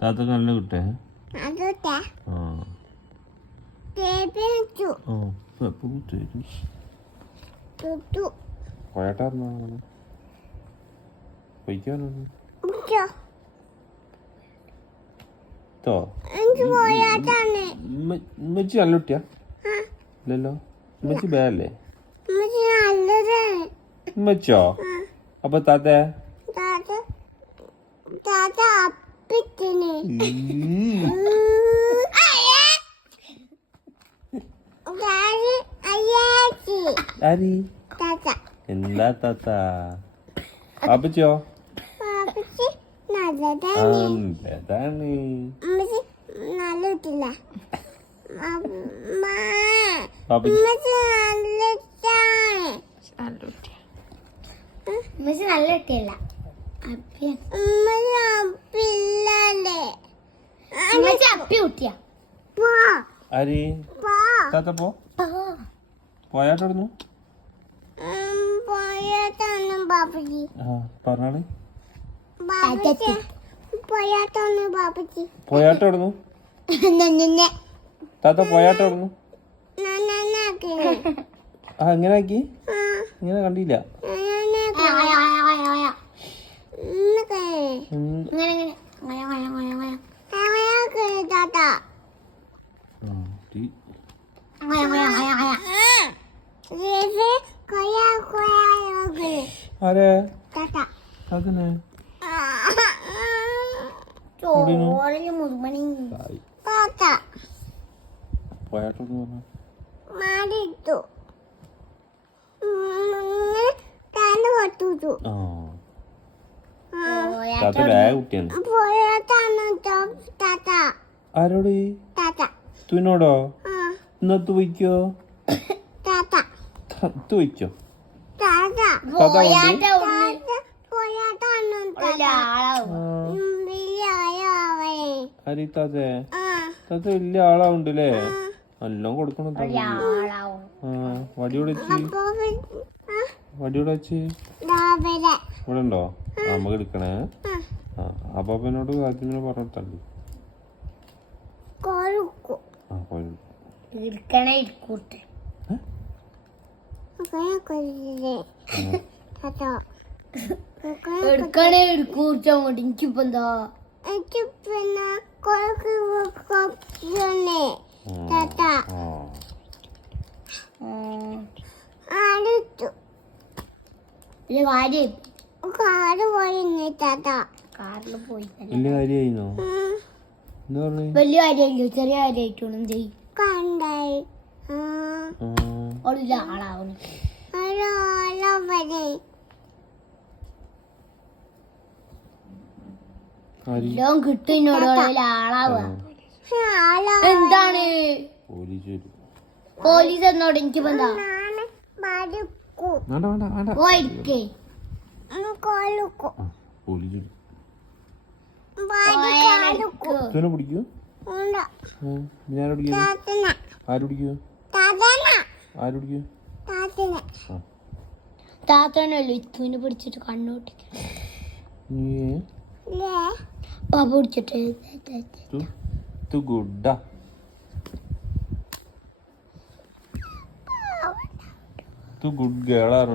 താത്ത നല്ല കുട്ടേ ഉമ്മച്ചി നല്ല കുട്ടിയാ ഇല്ലല്ലോ ഉമ്മച്ചി ബേല്ലേ ഉമ്മച്ചോ അപ്പൊ താത്ത എന്താ താത്ത അപ്പച്ചോ നല്ലതാണ് നല്ല കുട്ടിയല്ല അപ്പി കുട്ടിയാ ആര് താത്ത പോയാട്ടോടുന്നു പറഞ്ഞാണ് പോയാട്ടോടുന്നു താത്ത പോയാട്ടോടുന്നു എങ്ങനെ ആക്കി ഇങ്ങനെ കണ്ടില്ല ആരെ അതിനെ പോയാട്ടോന്ന് ആരോട് തുനോടോ ഇന്നത്ത് വയ്ക്കോ വയ്ക്കോ താത്തേ താത്ത വലിയ ആളാവുണ്ടല്ലേ എല്ലാം കൊടുക്കണം വടിയോടെ വെച്ച് ഇവിടെ ഉണ്ടോ നമുക്ക് എടുക്കണേ അപ്പാപ്പനോട് ആദ്യമേ പറഞ്ഞിട്ടല്ലേ എനിക്കിപ്പോ എന്താ വലിയ കാര്യമായില്ലോ ചെറിയ കാര്യമായിട്ടോളും ചെയ്യും ആളാവും എല്ലാം കിട്ടുന്നോട് ആളാവുക എന്താണ് പോലീസ് എന്നോട് എനിക്ക് എന്താ താത്തനല്ലോ ഇത്തുവിനെ പിടിച്ചിട്ട് കണ്ണൂട്ടി പാപ്പ പിടിച്ചിട്ട് ഗുഡ് ഗേളാണ്